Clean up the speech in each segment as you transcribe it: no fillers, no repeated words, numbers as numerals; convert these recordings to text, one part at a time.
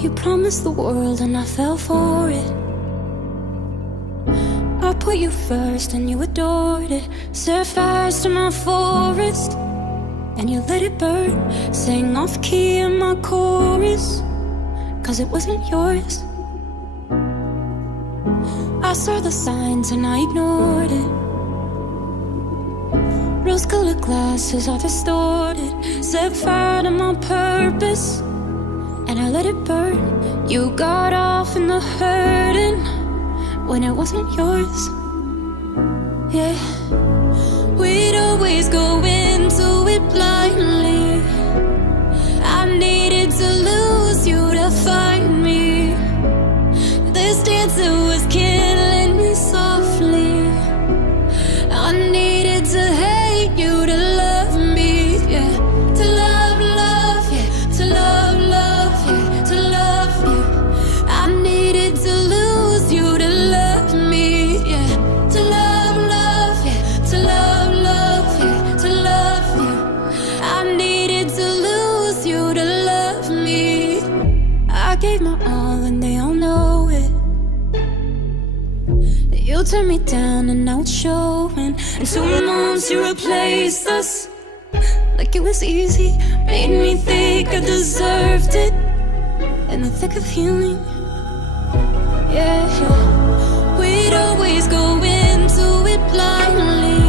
You promised the world and I fell for it. I put you first and you adored it. Set fires to my forest and you let it burn. Sang off key in my chorus, cause it wasn't yours. I saw the signs and I ignored it. Rose-colored glasses are distorted. Set fire to my purpose and I let it burn. You got off in the hurting when it wasn't yours. Yeah, we'd always go into it blindly. I needed to lose you to find me. This dancer was killing me softly. I needed to hate you to love me, yeah. To love, love, yeah. To love, love, yeah. To love you. I needed to lose you to love me, yeah. To love, love, yeah. To love, love, yeah. To love you. I needed to lose you to love me. I gave my all and they all know it. You turned me down and now it's showing. And 2 months you replaced us like it was easy. Made me think I deserved it in the thick of healing. Yeah, we'd always go into it blindly.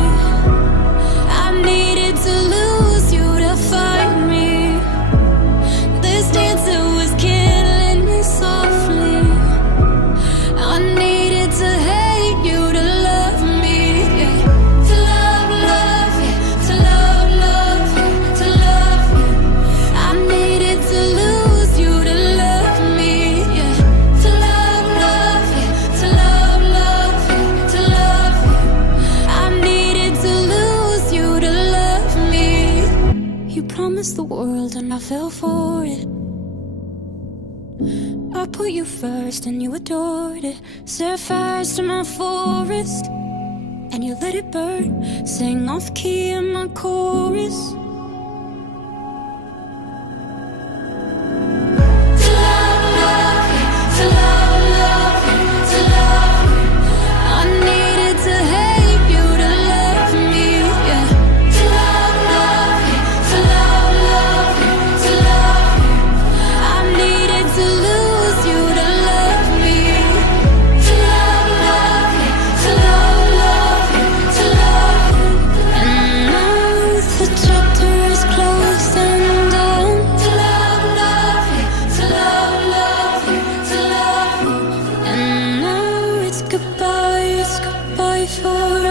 I needed to lose you to find me. This dancer was killing me softly. I needed to hate you to love me, yeah. To love, love, yeah. To love, love, yeah. To love you. I needed to lose you to love me, yeah. To love, love, yeah. To love, love, yeah. To love you. I needed to lose you to love me. You promised the world and I fell for it. I put you first and you adored it. Set fires to my forest and you let it burn. Sang off key in my chorus. To love, love, yeah. To love, love, yeah. To love you. I needed to hate you to love me, yeah. To love, love, yeah. To love, love, yeah. To love you. I needed to lose you to love me. To love, love, yeah. To love, love, yeah. To love you. And now the chapter is closed and done. To love, love, yeah. To love, love, yeah. To love you. And now it's goodbye forever.